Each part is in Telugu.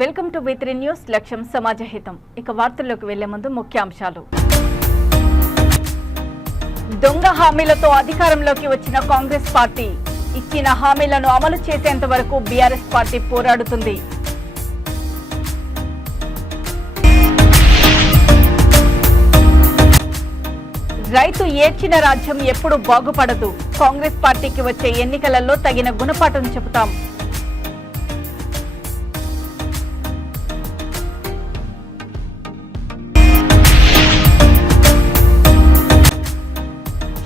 వెల్కమ్ టు V3 న్యూస్ లక్ష్యం సమాజహితం. ఇక వార్తల్లోకి వెళ్లే ముందు ముఖ్యాంశాలు. దొంగ హామీలతో అధికారంలోకి వచ్చిన కాంగ్రెస్ పార్టీ ఇచ్చిన హామీలను అమలు చేసేంత వరకు బీఆర్ఎస్ పార్టీ పోరాడుతుంది. రైతు ఏడ్చిన రాజ్యం ఎప్పుడు బాగుపడదు. కాంగ్రెస్ పార్టీకి వచ్చే ఎన్నికలలో తగిన గుణపాఠం చెబుతాం.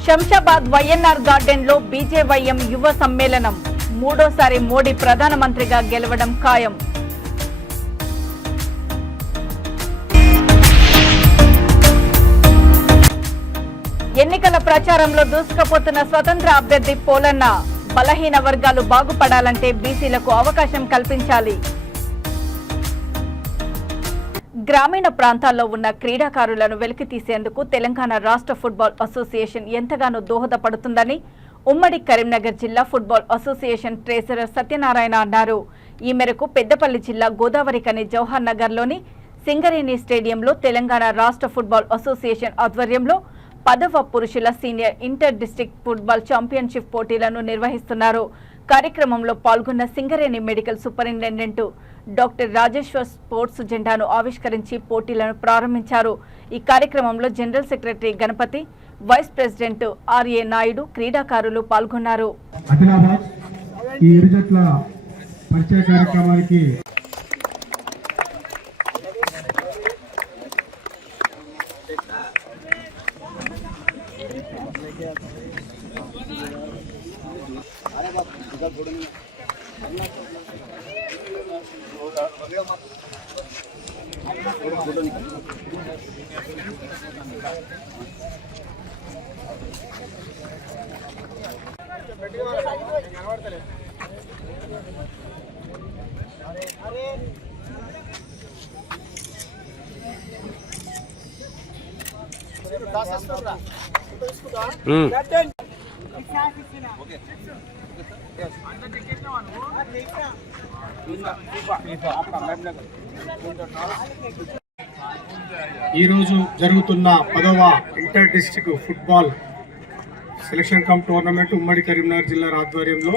శంషాబాద్ వైఎన్ఆర్ గార్డెన్ లో బీజేవైఎం యువ సమ్మేళనం. మూడోసారి మోడీ ప్రధానమంత్రిగా గెలవడం ఖాయం. ఎన్నికల ప్రచారంలో దూసుకుపోతున్న స్వతంత్ర అభ్యర్థి పోలన్న. బలహీన వర్గాలు బాగుపడాలంటే బీసీలకు అవకాశం కల్పించాలి. గ్రామీణ ప్రాంతాల్లో ఉన్న క్రీడాకారులను వెలికితీసేందుకు తెలంగాణ రాష్ట్ర ఫుట్బాల్ అసోసియేషన్ ఎంతగానో దోహదపడుతుందని ఉమ్మడి కరీంనగర్ జిల్లా ఫుట్బాల్ అసోసియేషన్ ట్రెజరర్ సత్యనారాయణ అన్నారు. ఈ మేరకు పెద్దపల్లి జిల్లా గోదావరిఖని జవహర్ నగర్లోని సింగరేణి స్టేడియంలో తెలంగాణ రాష్ట్ర ఫుట్బాల్ అసోసియేషన్ ఆధ్వర్యంలో 10వ పురుషుల senior inter district football championship పోటీలను నిర్వహిస్తున్నారు. కార్యక్రమంలో పాల్గొన్న Singareni medical superintendent doctor Rajeshwar sports జెండాను ఆవిష్కరించి పోటీలను ప్రారంభించారు. ఈ కార్యక్రమంలో general secretary Ganapathi, vice president RA Naidu, క్రీడాకారులు పాల్గొన్నారు. ఈరోజు జరుగుతున్న 10వ inter district football selection cum tournament ఉమ్మడి కరీంనగర్ జిల్లా ఆధ్వర్యంలో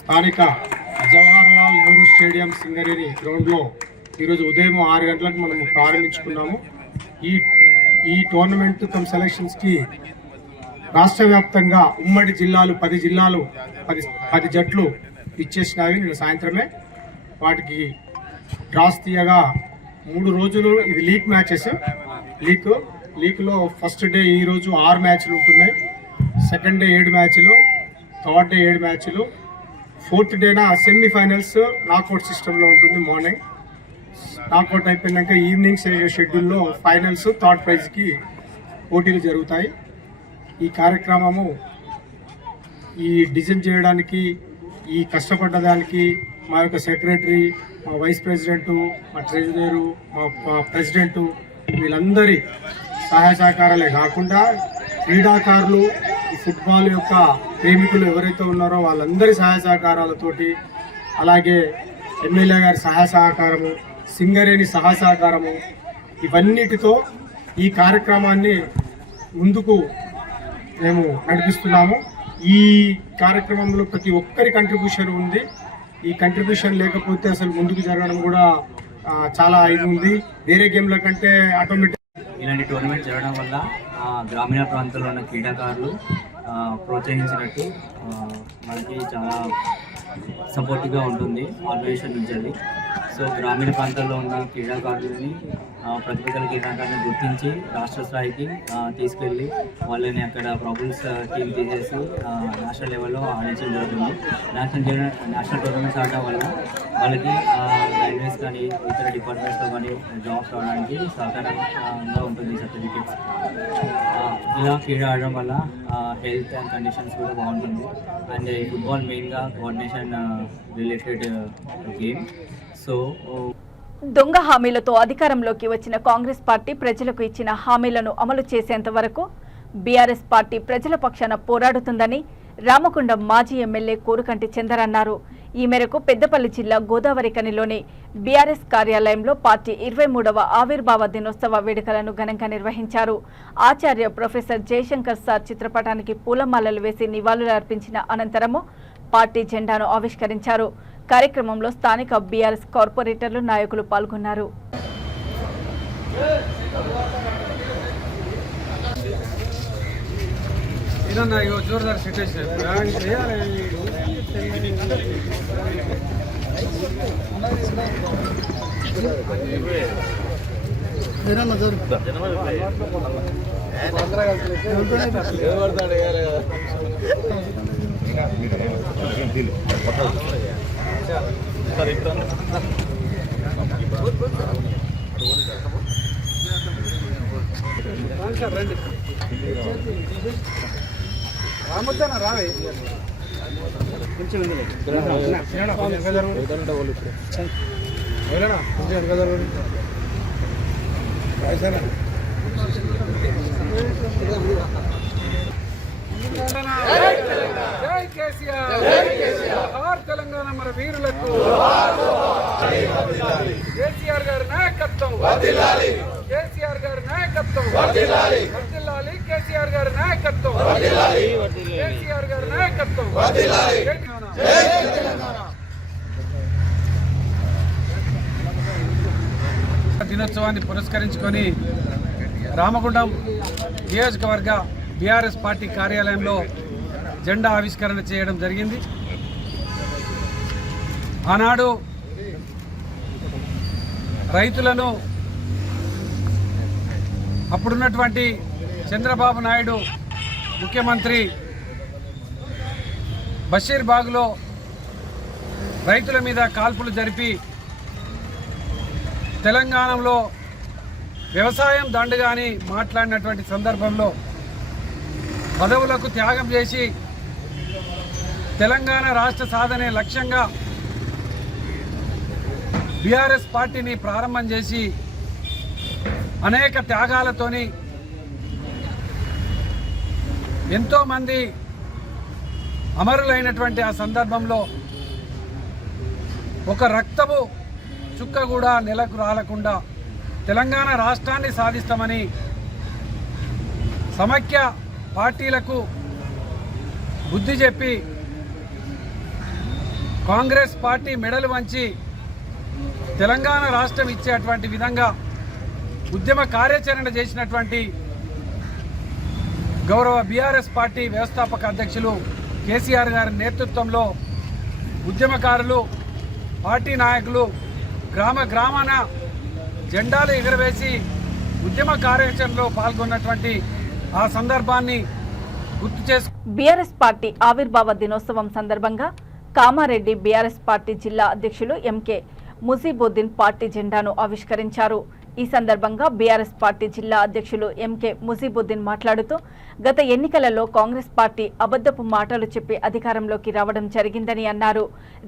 స్థానిక జవహర్లాల్ నెహ్రూ స్టేడియం సింగరేణి గ్రౌండ్లో ఈరోజు ఉదయం 6 గంటలకు మనం ప్రారంభించుకున్నాము. ఈ టోర్నమెంట్ కమ్ సెలక్షన్స్కి రాష్ట్ర వ్యాప్తంగా ఉమ్మడి జిల్లాలు 10 జట్లు ఇచ్చేసినవి. నిన్న సాయంత్రమే వాటికి డ్రాస్ తీయగా 3 రోజులు ఇది లీగ్ మ్యాచెస్. లీగ్లో ఫస్ట్ డే ఈరోజు 6 మ్యాచ్లు ఉంటున్నాయి, సెకండ్ డే 7 మ్యాచ్లు, థర్డ్ డే 7 మ్యాచ్లు, ఫోర్త్ డేన సెమీఫైనల్స్ నాకౌట్ సిస్టంలో ఉంటుంది. మార్నింగ్ నాకౌట్ అయిపోయినాక ఈవినింగ్ షెడ్యూల్లో ఫైనల్స్, థర్డ్ ప్రైజ్కి పోటీలు జరుగుతాయి. ఈ కార్యక్రమము ఈ డిజైన్ చేయడానికి, ఈ కష్టపడ్డదానికి మా యొక్క సెక్రటరీ, మా వైస్ ప్రెసిడెంటు, మా ట్రెజరరు, మా ప్రెసిడెంటు వీళ్ళందరి సహాయ సహకారాలే కాకుండా క్రీడాకారులు, ఈ ఫుట్బాల్ యొక్క ప్రేమికులు ఎవరైతే ఉన్నారో వాళ్ళందరి సహాయ సహకారాలతోటి, అలాగే ఎమ్మెల్యే గారి సహాయ సహకారము, సింగరేణి సహాయ సహకారము, ఇవన్నిటితో ఈ కార్యక్రమాన్ని ముందుకు మేము నడిపిస్తున్నాము. ఈ కార్యక్రమంలో ప్రతి ఒక్కరి కంట్రిబ్యూషన్ ఉంది. ఈ కంట్రిబ్యూషన్ లేకపోతే అసలు ముందుకు జరగడం కూడా చాలా ఇది ఉంది. వేరే గేమ్ల కంటే ఆటోమేటిక్ ఇలాంటి టోర్నమెంట్ జరగడం వల్ల గ్రామీణ ప్రాంతాల్లో ఉన్న క్రీడాకారులు ప్రోత్సహించినట్టు మనకి చాలా సపోర్టివ్గా ఉంటుంది ఆర్గనైజేషన్ నుంచి. సో గ్రామీణ ప్రాంతాల్లో ఉన్న క్రీడాకారులని, ప్రతిభ గల క్రీడాకారులను గుర్తించి రాష్ట్ర స్థాయికి తీసుకెళ్ళి వాళ్ళని అక్కడ ప్రాబ్లమ్స్ టీమ్ తీసేసి నేషనల్ లెవెల్లో ఆడించడం జరుగుతుంది. నేషనల్ టోర్నమెంట్స్ ఆడటం వల్ల వాళ్ళకి రైల్వేస్ కానీ ఇతర డిపార్ట్మెంట్స్లో కానీ జాబ్స్ రావడానికి సహకారంగా ఉంటుంది. సర్టిఫికేట్స్ ఇలా క్రీడ ఆడడం వల్ల హెల్త్ అండ్ కండిషన్స్ కూడా బాగుంటుంది. అండ్ ఫుట్బాల్ మెయిన్గా కోఆర్డినేషన్ రిలేటెడ్ గేమ్. సో దొంగ హామీలతో అధికారంలోకి వచ్చిన కాంగ్రెస్ పార్టీ ప్రజలకు ఇచ్చిన హామీలను అమలు చేసేంత వరకు బీఆర్ఎస్ పార్టీ ప్రజల పక్షాన పోరాడుతుందని రామకొండం మాజీ ఎమ్మెల్యే కోరుకంటి చందర్ అన్నారు. ఈ మేరకు పెద్దపల్లి జిల్లా గోదావరిఖనిలోని బీఆర్ఎస్ కార్యాలయంలో పార్టీ 23వ ఆవిర్భావ దినోత్సవ వేడుకలను ఘనంగా నిర్వహించారు. ఆచార్య ప్రొఫెసర్ జయశంకర్ సార్ చిత్రపటానికి పూలమాలలు వేసి నివాళులర్పించిన అనంతరము పార్టీ జెండాను ఆవిష్కరించారు. కార్యక్రమంలో స్థానిక బీఆర్ఎస్ కార్పొరేటర్లు, నాయకులు పాల్గొన్నారు. రామొద్దన రావే కొంచెం జై కేసీఆర్, తెలంగాణ మన వీరులకు కేసీఆర్ గారి నాయకత్వం, కేసీఆర్ గారి నాయకత్వం, కేసీఆర్ గారి నాయకత్వం, కేసీఆర్ గారి నాయకత్వం. దినోత్సవాన్ని పురస్కరించుకొని రామగుండం నియోజకవర్గ బీఆర్ఎస్ పార్టీ కార్యాలయంలో జెండా ఆవిష్కరణ చేయడం జరిగింది. ఆనాడు రైతులను అప్పుడున్నటువంటి చంద్రబాబు నాయుడు ముఖ్యమంత్రి బషీర్బాగ్లో రైతుల మీద కాల్పులు జరిపి తెలంగాణలో వ్యవసాయం దండుగాని మాట్లాడినటువంటి సందర్భంలో పదవులకు త్యాగం చేసి తెలంగాణ రాష్ట్ర సాధనే లక్ష్యంగా బీఆర్ఎస్ పార్టీని ప్రారంభం చేసి అనేక త్యాగాలతోని ఎంతోమంది అమరులైనటువంటి ఆ సందర్భంలో ఒక రక్తపు చుక్క కూడా నెలకు రాలకుండా తెలంగాణ రాష్ట్రాన్ని సాధిస్తామని సమైక్య పార్టీలకు బుద్ధి చెప్పి కాంగ్రెస్ పార్టీ మెడలు వంచి తెలంగాణ రాష్ట్రం ఇచ్చేటువంటి విధంగా ఉద్యమ కార్యాచరణ చేసినటువంటి గౌరవ బీఆర్ఎస్ పార్టీ వ్యవస్థాపక అధ్యక్షులు కేసీఆర్ గారి నేతృత్వంలో ఉద్యమకారులు, పార్టీ నాయకులు గ్రామాన జెండాలు ఎగురవేసి ఉద్యమ కార్యాచరణలో పాల్గొన్నటువంటి ఆ సందర్భాన్ని గుర్తు చేసు బీఆర్ఎస్ పార్టీ ఆవిర్భావ దినోత్సవం సందర్భంగా కామారెడ్డి బీఆర్ఎస్ పార్టీ జిల్లా అధ్యక్షులు ఎంకే ముజీబుద్దీన్ పార్టీ జెండాను ఆవిష్కరించారు. ఈ సందర్భంగా బీఆర్ఎస్ పార్టీ జిల్లా అధ్యక్షులు ఎంకే ముజీబుద్దీన్ మాట్లాడుతూ గత ఎన్నికలలో కాంగ్రెస్ పార్టీ అబద్ధపు మాటలు చెప్పి అధికారంలోకి రావడం జరిగిందని అన్నారు.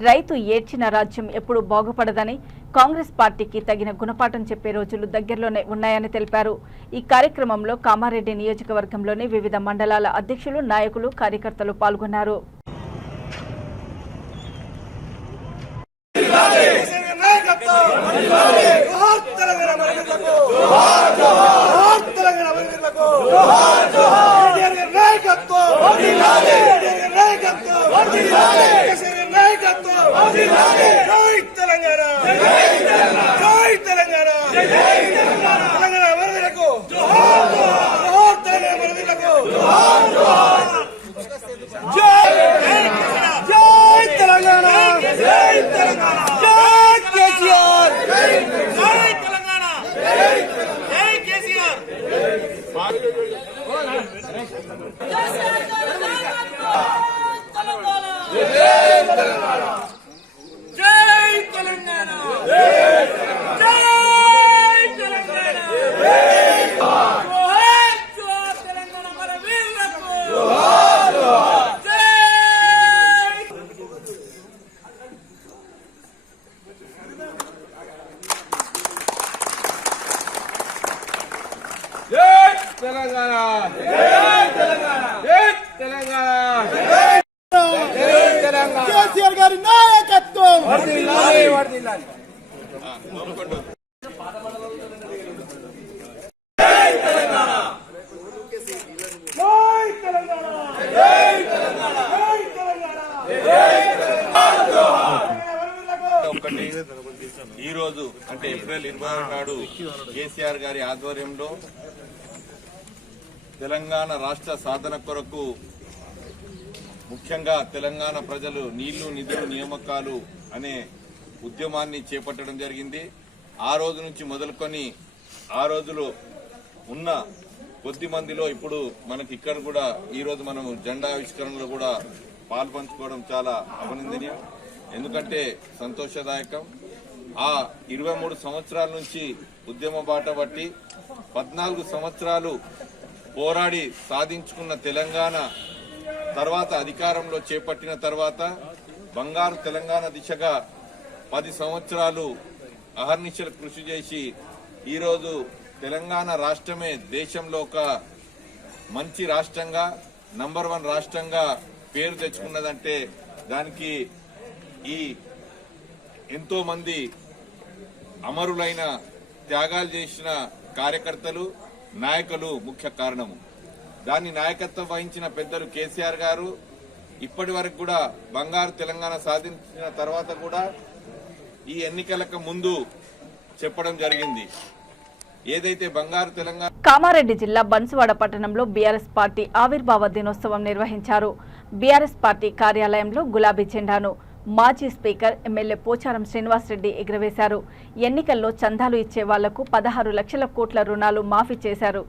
రైతు ఏడ్చిన రాజ్యం ఎప్పుడు బాగుపడదని, కాంగ్రెస్ పార్టీకి తగిన గుణపాఠం చెప్పే రోజులు దగ్గరలోనే ఉన్నాయని తెలిపారు. ఈ కార్యక్రమంలో కామారెడ్డి నియోజకవర్గంలోని వివిధ మండలాల అధ్యక్షులు, నాయకులు, కార్యకర్తలు పాల్గొన్నారు. కేసీఆర్ గారి నాయకత్వం ఒకటి ఈ రోజు అంటే ఏప్రిల్ 26 నాడు కేసీఆర్ గారి ఆధ్వర్యంలో తెలంగాణ రాష్ట్ర సాధన కొరకు ముఖ్యంగా తెలంగాణ ప్రజలు నీళ్లు నిధులు నియామకాలు అనే ఉద్యమాన్ని చేపట్టడం జరిగింది. ఆ రోజు నుంచి మొదలుకొని ఆ రోజులో ఉన్న కొద్ది మందిలో ఇప్పుడు మనకి ఇక్కడ కూడా ఈ రోజు మనం జెండా ఆవిష్కరణలో కూడా పాల్పంచుకోవడం చాలా అభినందనీయం. ఎందుకంటే సంతోషదాయకం. ఆ 23 సంవత్సరాల నుంచి ఉద్యమ బాట బట్టి 14 సంవత్సరాలు పోరాడి సాధించుకున్న తెలంగాణ తర్వాత అధికారంలో చేపట్టిన తర్వాత బంగారు తెలంగాణ దిశగా 10 సంవత్సరాలు అహర్నిశలు కృషి చేసి ఈరోజు తెలంగాణ రాష్ట్రమే దేశంలో ఒక మంచి రాష్ట్రంగా నంబర్ 1 రాష్ట్రంగా పేరు తెచ్చుకున్నదంటే దానికి ఈ ఎంతో మంది అమరులైన త్యాగాలు చేసిన కార్యకర్తలు నాయకులు ముఖ్య కారణము. దాన్ని నాయకత్వం వహించిన పెద్దలు కేసీఆర్ గారు ఇప్పటి వరకు కూడా బంగారు తెలంగాణ సాధించిన తర్వాత కూడా ఈ ఎన్నికలకు ముందు చెప్పడం జరిగింది. ఏదైతే బంగారు తెలంగాణ కామారెడ్డి జిల్లా బన్సువాడ పట్టణంలో బీఆర్ఎస్ పార్టీ ఆవిర్భావ దినోత్సవం నిర్వహించారు. బీఆర్ఎస్ పార్టీ కార్యాలయంలో గులాబీ జెండాను మాజీ స్పీకర్ ఎమ్మెల్యే పోచారం శ్రీనివాసరెడ్డి ఎగురవేశారు. ఎన్నికల్లో చందాలు ఇచ్చే వాళ్లకు 16 లక్షల కోట్ల రుణాలు మాఫీ చేశారు.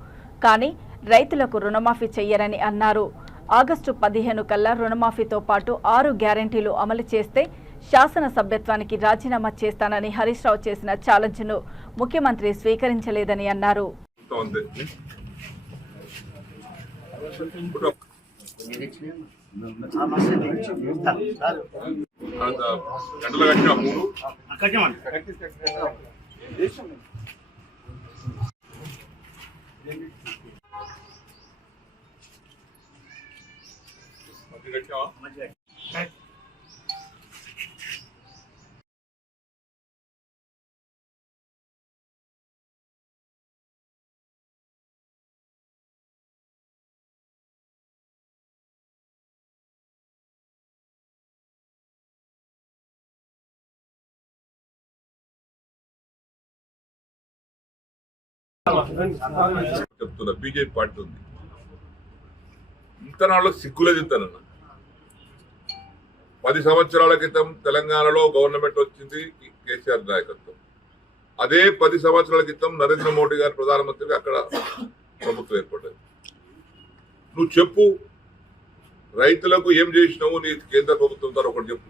కానీ రైతులకు రుణమాఫీ చెయ్యరని అన్నారు. ఆగస్టు 15 కల్లా రుణమాఫీతో పాటు 6 గ్యారెంటీలు అమలు చేస్తే శాసనసభ్యత్వానికి రాజీనామా చేస్తానని హరీష్ రావు చేసిన ఛాలెంజ్ను ముఖ్యమంత్రి స్వీకరించలేదని అన్నారు. చెప్తున్నా బీజేపీ పార్టీ ఉంది. ఇంతనాళ్ళు సిగ్గులేదు ఇంతనన్నా. 10 సంవత్సరాల క్రితం తెలంగాణలో గవర్నమెంట్ వచ్చింది కేసీఆర్ నాయకత్వం. అదే 10 సంవత్సరాల క్రితం నరేంద్ర మోడీ గారు ప్రధానమంత్రిగా అక్కడ ప్రభుత్వం ఏర్పడ్డది. నువ్వు చెప్పు, రైతులకు ఏం చేసినావు నీ కేంద్ర ప్రభుత్వం ద్వారా ఒకటి చెప్పు,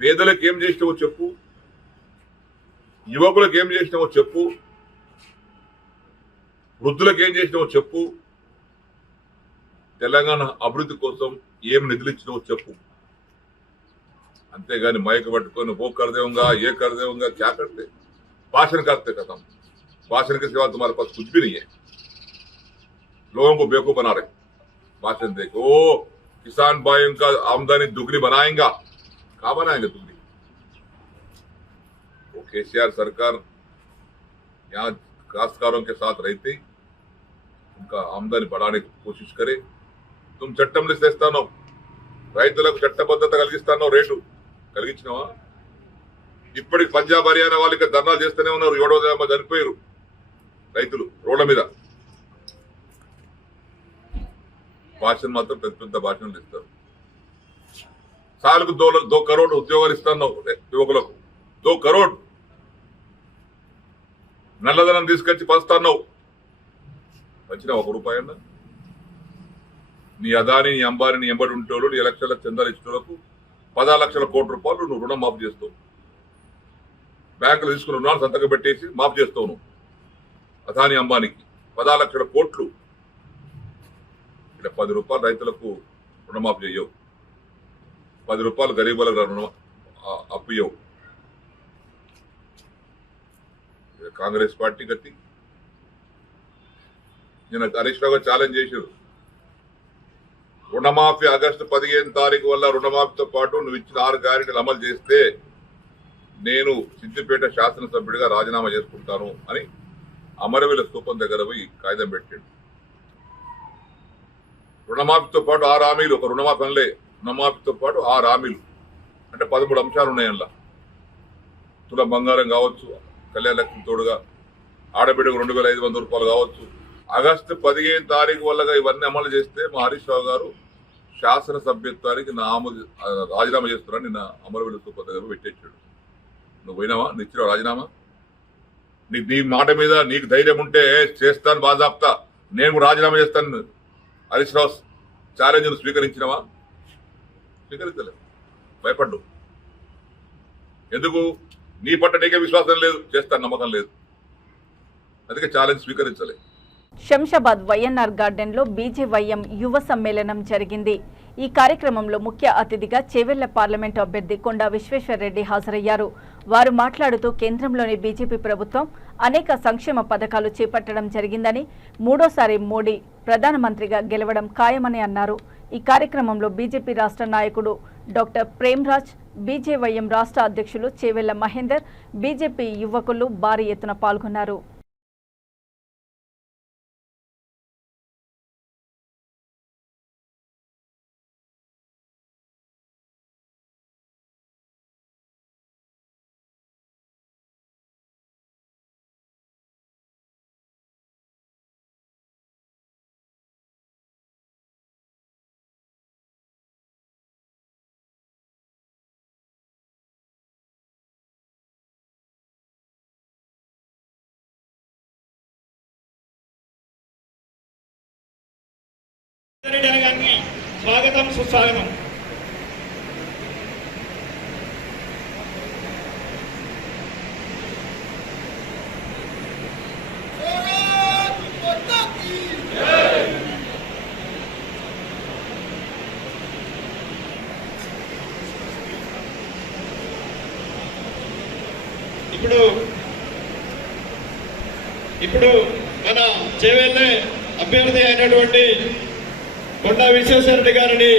పేదలకు ఏం చేసినావో చెప్పు, యువకులకు ఏం చేసినావో చెప్పు, వృద్ధులకు ఏం చేసినావో చెప్పు, తెలంగాణ అభివృద్ధి కోసం ఏం నిధులు ఇచ్చినావో చెప్పు. అంతేగాని మైక్ పట్టుకొని वो कर देऊंगा ये कर देऊंगा क्या करते, भाषण करते खत्म. भाषण के सिवा तुम्हारे पास कुछ भी नहीं है. लोगों को बेवकूफ बना रहे भाषण देके. ओ किसान भाइयों का आमदनी दुगनी बनाएंगा, कहाँ बनाएंगे दुगनी? वो केसीआर सरकार यहाँ काश्तकारों के साथ रहते उनका आमदनी बढ़ाने की कोशिश करे. तुम చట్టం తెస్తానో రైతులకు చట్టబద్ధత కలిగిస్తానో రేటు కలిగించినావా? ఇప్పటికి పంజాబ్ హర్యానా వాళ్ళకి ధర్నాలు చేస్తూనే ఉన్నారు. 7వ తేదీ చనిపోయారు రైతులు రోడ్ల మీద. భాషను మాత్రం పెద్ద పెద్ద భాషలు ఇస్తారు. సార్కు 2 కరోడ్ ఉద్యోగాలు ఇస్తాను యువకులకు. 2 కరోడ్ నల్లధనం తీసుకొచ్చి పంచుతాన్నావు. పంచిన 1 రూపాయి అన్నా? నీ అదాని నీ అంబానీ నీ ఎంబడి ఉంటేవాళ్ళు నీ ఎలక్షన్ల చందాలు ఇచ్చేవాళ్ళకు 10 లక్షల కోట్ల రూపాయలు నువ్వు రుణం మాఫ్ చేస్తావు. బ్యాంకులు తీసుకున్న రుణాలు సంతకం పెట్టేసి మాఫ్ చేస్తావు నువ్వు అదాని అంబానీకి 10 లక్షల కోట్లు. ఇక్కడ 10 రూపాయలు రైతులకు రుణమాఫీ చేయవు, 10 రూపాయలు గరీబులకు రుణం అప్పు ఇవ్వవు. కాంగ్రెస్ పార్టీ గతి. నేను హరీష్ రావు ఛాలెంజ్ చేశారు. రుణమాఫీ ఆగస్టు 15 తారీఖు వల్ల రుణమాఫీతో పాటు నువ్వు ఇచ్చిన 6 గ్యారెంటీలు అమలు చేస్తే నేను సిద్దిపేట శాసనసభ్యుడిగా రాజీనామా చేసుకుంటాను అని అమరవీల స్థూపం దగ్గర పోయి కాగితం పెట్టాడు. రుణమాఫీతో పాటు 6 హామీలు, ఒక రుణమాఫీ అనలే, రుణమాఫీతో పాటు 6 హామీలు అంటే 13 అంశాలు ఉన్నాయి అందులో. తులం బంగారం కావచ్చు, కళ్యాణ లక్ష్మి తోడుగా ఆడబిడ్డకు 2,500 రూపాయలు కావచ్చు. ఆగస్టు 15 తారీఖు వల్లగా ఇవన్నీ అమలు చేస్తే మా హరీష్ రావు గారు శాసనసభ్యత్వానికి రాజీనామా చేస్తున్నారని నిన్న అమరవీల స్థూపం దగ్గర పెట్టేశాడు. నువ్వు పోయినావా? నిచ్చినావు రాజీనామా? నీ మాట మీద నీకు ధైర్యం ఉంటే చేస్తాను బాధాప్తా, నేను రాజీనామా చేస్తాను. హరీష్ రావు ఛాలెంజ్ను స్వీకరించినవా? స్వీకరించలేదు, భయపడ్డు. ఎందుకు? నీ పట్ల నీకే విశ్వాసం లేదు, చేస్తాను నమ్మకం లేదు, అందుకే ఛాలెంజ్ స్వీకరించలేదు. శంషాబాద్ వైఎన్ఆర్ గార్డెన్లో బీజేవైఎం యువ సమ్మేళనం జరిగింది. ఈ కార్యక్రమంలో ముఖ్య అతిథిగా చేవెళ్ల పార్లమెంటు అభ్యర్థి కొండా విశ్వేశ్వరరెడ్డి హాజరయ్యారు. వారు మాట్లాడుతూ కేంద్రంలోని బీజేపీ ప్రభుత్వం అనేక సంక్షేమ పథకాలు చేపట్టడం జరిగిందని, మూడోసారి మోడీ ప్రధానమంత్రిగా గెలవడం ఖాయమని అన్నారు. ఈ కార్యక్రమంలో బీజేపీ రాష్ట్ర నాయకుడు డాక్టర్ ప్రేమ్రాజ్, బీజేవైఎం రాష్ట్ర అధ్యక్షులు చేవెళ్ల మహేందర్, బీజేపీ యువకులు భారీ ఎత్తున పాల్గొన్నారు. స్వాగతం, సుస్వాగతం. ఇప్పుడు మన చేవెళ్ళే అభ్యర్థి అయినటువంటి కొండా విశ్వేశ్వరరెడ్డి గారిని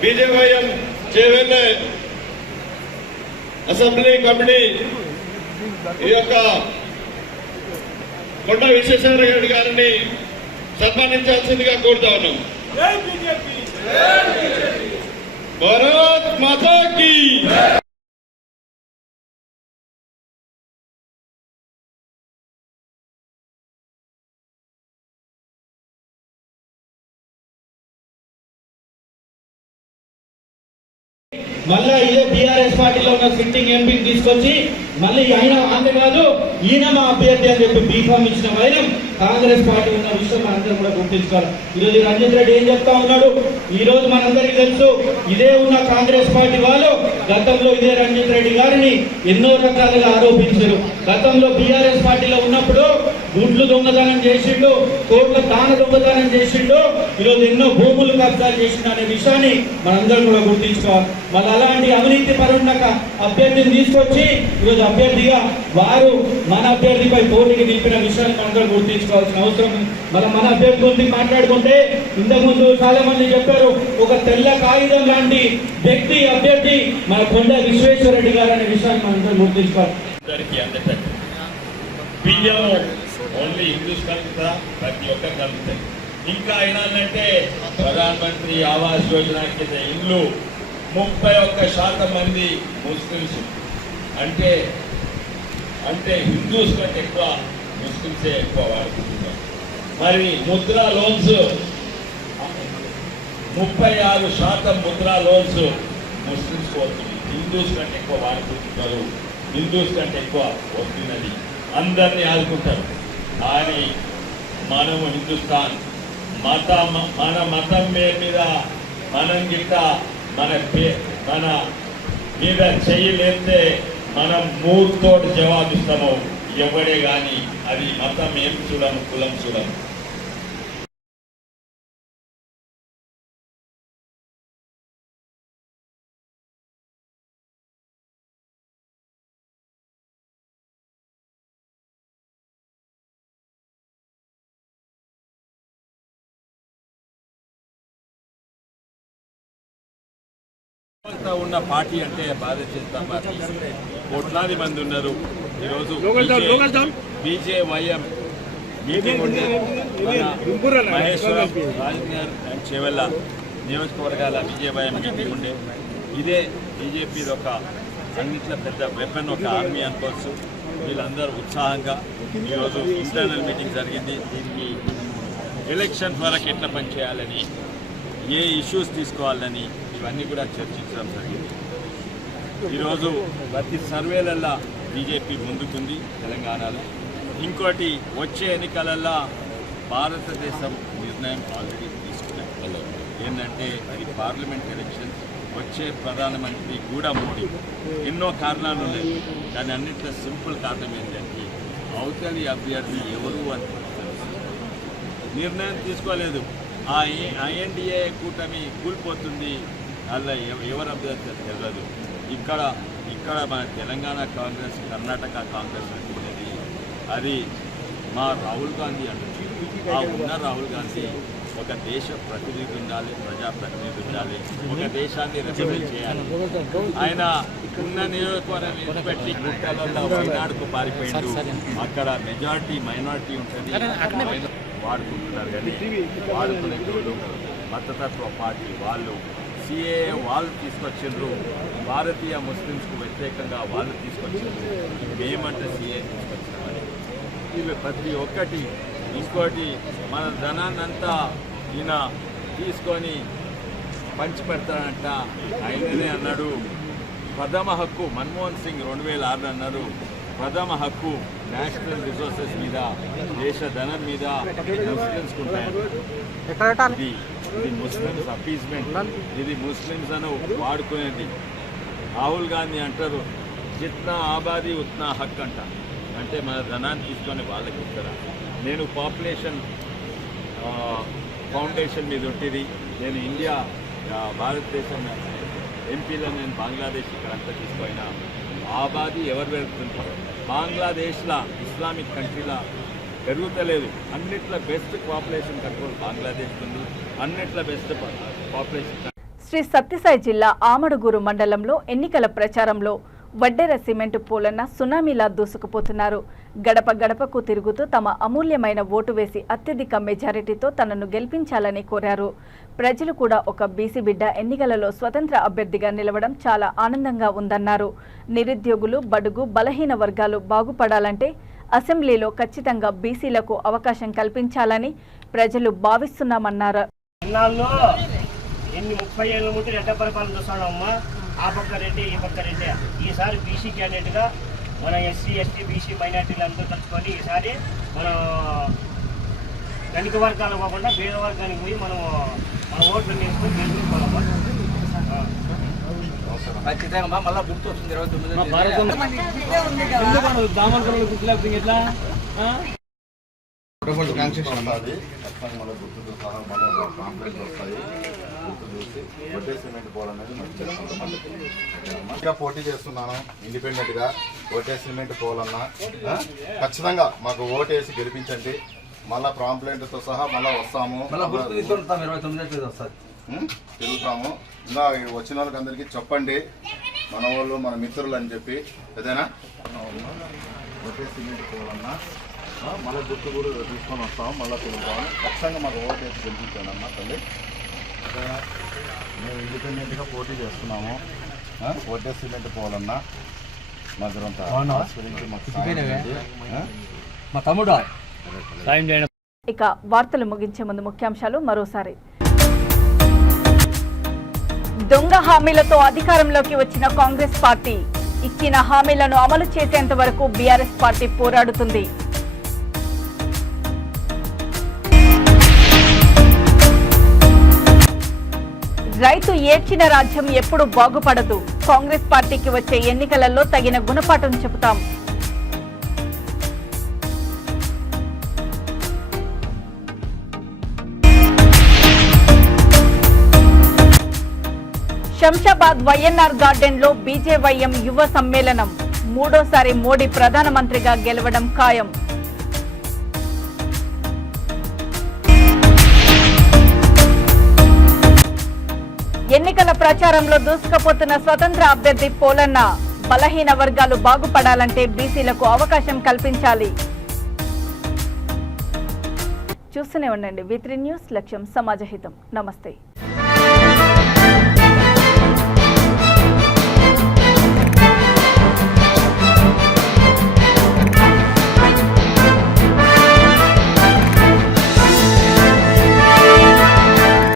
బీజేవైఎం చేవెళ్ళే అసెంబ్లీ కమిటీ ఈ యొక్క కొండా విశ్వేశ్వరరెడ్డి గారిని సన్మానించాల్సిందిగా కోరుతా ఉన్నాం. భారత్ మాతా కీ. మళ్ళా ఇదే బీఆర్ఎస్ పార్టీలో ఉన్న సిట్టింగ్ ఎంపీని తీసుకొచ్చి మళ్ళీ ఆయన అంతే కాదు ఈయన మా అభ్యర్థి అని చెప్పి బీఫామ్ ఇచ్చిన వైరం కాంగ్రెస్ పార్టీ ఉన్న విషయం మనందరం కూడా గుర్తించుకోవాలి. ఈరోజు రంజిత్ రెడ్డి ఏం చెప్తా ఉన్నాడు? ఈ రోజు మనందరికీ తెలుసు, ఇదే ఉన్న కాంగ్రెస్ పార్టీ వాళ్ళు గతంలో ఇదే రంజిత్ రెడ్డి గారిని ఎన్నో రకాలుగా ఆరోపించారు. గతంలో బీఆర్ఎస్ పార్టీలో ఉన్నప్పుడు గుడ్లు దొంగతనం చేసిండు, కోట్ల దాన దొంగతనం చేసిండు, ఈరోజు ఎన్నో భూములు కబ్జాలు చేసిండు అనే విషయాన్ని మనందరం కూడా గుర్తించుకోవాలి. మళ్ళీ అలాంటి అవినీతి పరున్న అభ్యర్థిని తీసుకొచ్చి ఈరోజు అభ్యర్థిగా వారు మన అభ్యర్థిపై పోటీకి నిలిపిన విషయాన్ని మనందరం గుర్తించుకోవాల్సిన అవసరం. మన అభ్యర్థి గురించి మాట్లాడుకుంటే ఇంతకుముందు చాలా మంది చెప్పారు, ఒక తెల్ల కాగితం లాంటి వ్యక్తి అభ్యర్థి మన కొండా విశ్వేశ్వరరెడ్డి గారు అనే విషయాన్ని మనందరం గుర్తించుకోవాలి. బియ్యం ఓన్లీ హిందూస్ కలుగుతా, ప్రతి ఒక్కరు కలుగుతాయి. ఇంకా అయినాలంటే ప్రధానమంత్రి ఆవాస్ యోజన కింద ఇల్లు 31% మంది ముస్లిమ్స్ అంటే హిందూస్ కంటే ఎక్కువ ముస్లిమ్సే ఎక్కువ వాడుకుంటున్నారు. మరి Mudra loans 36% Mudra loans Muslims వస్తుంది. హిందూస్ కంటే ఎక్కువ వాడుకుంటున్నారు, హిందూస్ కంటే ఎక్కువ వస్తున్నది. అందరినీ ఆదుకుంటారు. కానీ మనము హిందుస్థాన్ మన మతం మీద మనం గిట్ట మన మీద చెయ్యలేస్తే మనం మూడుతోటి జవాబిస్తాము. ఎవడే కానీ అది మతం ఏం చూడము, కులం చూడము. ఉన్న పార్టీ అంటే భారతీయ జనతా పార్టీ. కోట్లాది మంది ఉన్నారు. ఈరోజు బీజేవైఎం మీటింగ్ ఉండే మహేశ్వరం, రాజనగర్ అండ్ చేవెళ్ళ నియోజకవర్గాల బీజేవైఎం మీటింగ్ ఉండే. ఇదే బీజేపీ ఒక అన్నింటిలో పెద్ద వెపన్, ఒక ఆర్మీ అనుకోవచ్చు. వీళ్ళందరూ ఉత్సాహంగా ఈరోజు ఇంటర్నల్ మీటింగ్ జరిగింది. దీనికి ఎలక్షన్ వరకు ఎట్లా పనిచేయాలని, ఏ ఇష్యూస్ తీసుకోవాలని ఇవన్నీ కూడా చర్చించడం జరిగింది. ఈరోజు ప్రతి సర్వేలల్లో బీజేపీ ముందుకుంది తెలంగాణలో. ఇంకోటి వచ్చే ఎన్నికలల్లో భారతదేశం నిర్ణయం ఆల్రెడీ తీసుకున్నారు. ఏంటంటే అది పార్లమెంట్ ఎలక్షన్. వచ్చే ప్రధానమంత్రి కూడా మోడీ. ఎన్నో కారణాలు ఉన్నాయి, కానీ అన్నింటిలో సింపుల్ కారణం ఏంటంటే అవతలి అభ్యర్థి ఎవరు అని నిర్ణయం తీసుకోలేదు. ఆ ఐఎన్డిఏ కూటమి కూలిపోతుంది, అలా ఎవరు అభ్యర్థి తెలియదు. ఇక్కడ మన తెలంగాణ కాంగ్రెస్, కర్ణాటక కాంగ్రెస్ అంటున్నది అది మా రాహుల్ గాంధీ అంటుంది. ఆ ఉన్న రాహుల్ గాంధీ ఒక దేశ ప్రతినిధి ఉండాలి, ప్రజాప్రతినిధి ఉండాలి, ఒక దేశాన్ని రిప్రజెంట్ చేయాలి. ఆయన ఉన్న నియోజకవర్గం విడిచిపెట్టి గుట్టలలో వైనాడుకు పారిపోయిండు. అక్కడ మెజార్టీ మైనార్టీ ఉంటుంది, వాడుకుంటున్నారు. కానీ వాడుకునేటోళ్ళు మతతత్వ పార్టీ వాళ్ళు, సిఏఏ వాళ్ళు తీసుకొచ్చిండ్రు. భారతీయ ముస్లిమ్స్కు వ్యతిరేకంగా వాళ్ళు తీసుకొచ్చిండ్రు. మేమంటే సిఏఏ తీసుకొచ్చినామని. ఇవి ప్రతి ఒక్కటి. ఇంకోటి మన ధనాన్నంతా ఈయన తీసుకొని పంచి పెడతాడంట. ఆయననే అన్నాడు ప్రథమ హక్కు, మన్మోహన్ సింగ్ 2006 అన్నారు, ప్రథమ హక్కు నేషనల్ రిసోర్సెస్ మీద, దేశ ధనం మీద ముస్లిమ్స్కి ఉంటాయి. ఇది ముస్లిమ్స్ అపీజ్మెంట్, ఇది ముస్లిమ్స్ అని వాడుకునేది. రాహుల్ గాంధీ అంటారు జిత్నా ఆబాదీ ఉత్నా హక్ అంట. అంటే మన ధనాన్ని తీసుకొని వాళ్ళకి ఇస్తారా. నేను పాపులేషన్ ఫౌండేషన్ మీద ఉంటుంది. నేను ఇండియా, భారతదేశం ఎంపీలో నేను బంగ్లాదేశ్ ఇక్కడంతా తీసుకుపోయినా ఆబాదీ ఎవరు పెరుగుతుంటారు. బంగ్లాదేశ్లో ఇస్లామిక్ కంట్రీలో పెరుగుతలేదు. అన్నిట్లో బెస్ట్ పాపులేషన్ కంట్రోల్ బంగ్లాదేశ్ ఉంది. అన్నిట్లో బెస్ట్ పాపులేషన్. శ్రీ సత్యసాయి జిల్లా ఆమడుగూరు మండలంలో ఎన్నికల ప్రచారంలో వడ్డెర సిమెంట్ పోలన్న సునామీలా దూసుకుపోతున్నారు. గడప గడపకు తిరుగుతూ తమ అమూల్యమైన ఓటు వేసి అత్యధిక మెజారిటీతో తనను గెలిపించాలని కోరారు. ప్రజలు కూడా ఒక బీసీ బిడ్డ ఎన్నికలలో స్వతంత్ర అభ్యర్థిగా నిలవడం చాలా ఆనందంగా ఉందన్నారు. నిరుద్యోగులు, బడుగు, బలహీన వర్గాలు బాగుపడాలంటే అసెంబ్లీలో ఖచ్చితంగా బీసీలకు అవకాశం కల్పించాలని ప్రజలు భావిస్తున్నామన్నారు. 30 ఏళ్ళ ముందు రెడ్డ పరిపాలన చూస్తున్నామమ్మా. ఆ పక్క రెడ్డి, ఈ పక్క రెడ్డి. ఈసారి బీసీ క్యాండిడేట్గా మన ఎస్సీ, ఎస్టీ, బీసీ మైనార్టీలు అందరూ కలుసుకొని ఈసారి మనం ధనిక వర్గాలు కాకుండా పేద వర్గానికి పోయి మనం మన ఓట్లు వేసుకొని గెలుచుకోవాలమ్మా. ఖచ్చితంగా మళ్ళీ గుర్తు వస్తుంది 29 గుర్తులేకపోతే ఎట్లా ఇంకా పోటీ చేస్తున్నాను ఇండిపెండెంట్ గా. వడ్డే సిమెంట్ పోలన్నా ఖచ్చితంగా మాకు ఓటేసి గెలిపించండి. మళ్ళా ప్రాంప్లెంట్ తో సహా మళ్ళీ వస్తాము, తిరుగుతాము. ఇంకా వచ్చిన వాళ్ళకి అందరికీ చెప్పండి, మన వాళ్ళు మన మిత్రులు అని చెప్పి. ఏదైనా వడ్డే సిమెంట్ పోలన్నా మళ్ళీ గుర్తు కూడా తీసుకొని వస్తాము, మళ్ళీ తిరుగుతాము. ఖచ్చితంగా మాకు ఓటేసి గెలిపించండి అన్న తల్లి. మేము ఇండిపెండెంట్గా పోటీ చేస్తున్నాము. వడ్డే సిమెంట్ పోవాలన్నా మా తమ్ముడు. ఇక వార్తలు ముగించే ముందు ముఖ్యాంశాలు మరోసారి. దొంగ హామీలతో అధికారంలోకి వచ్చిన కాంగ్రెస్ పార్టీ ఇచ్చిన హామీలను అమలు చేసేంత వరకు బీఆర్ఎస్ పార్టీ పోరాడుతుంది. రైతు ఏడ్చిన రాజ్యం ఎప్పుడు బాగుపడదు. కాంగ్రెస్ పార్టీకి వచ్చే ఎన్నికలలో తగిన గుణపాఠం చెబుతాం. శంషాబాద్ వైఎన్ఆర్ గార్డెన్ లో బీజేవైఎం యువ సమ్మేళనం. మూడోసారి మోడీ ప్రధానమంత్రిగా గెలవడం ఖాయం. ఎన్నికల ఎన్నికల ప్రచారంలో దూసుకుపోతున్న స్వతంత్ర అభ్యర్థి పోలన్న బలహీన వర్గాలు బాగుపడాలంటే బీసీలకు అవకాశం కల్పించాలి. చూస్తూనే ఉండండి V3 న్యూస్, లక్ష్యం సమాజహితం. నమస్తే.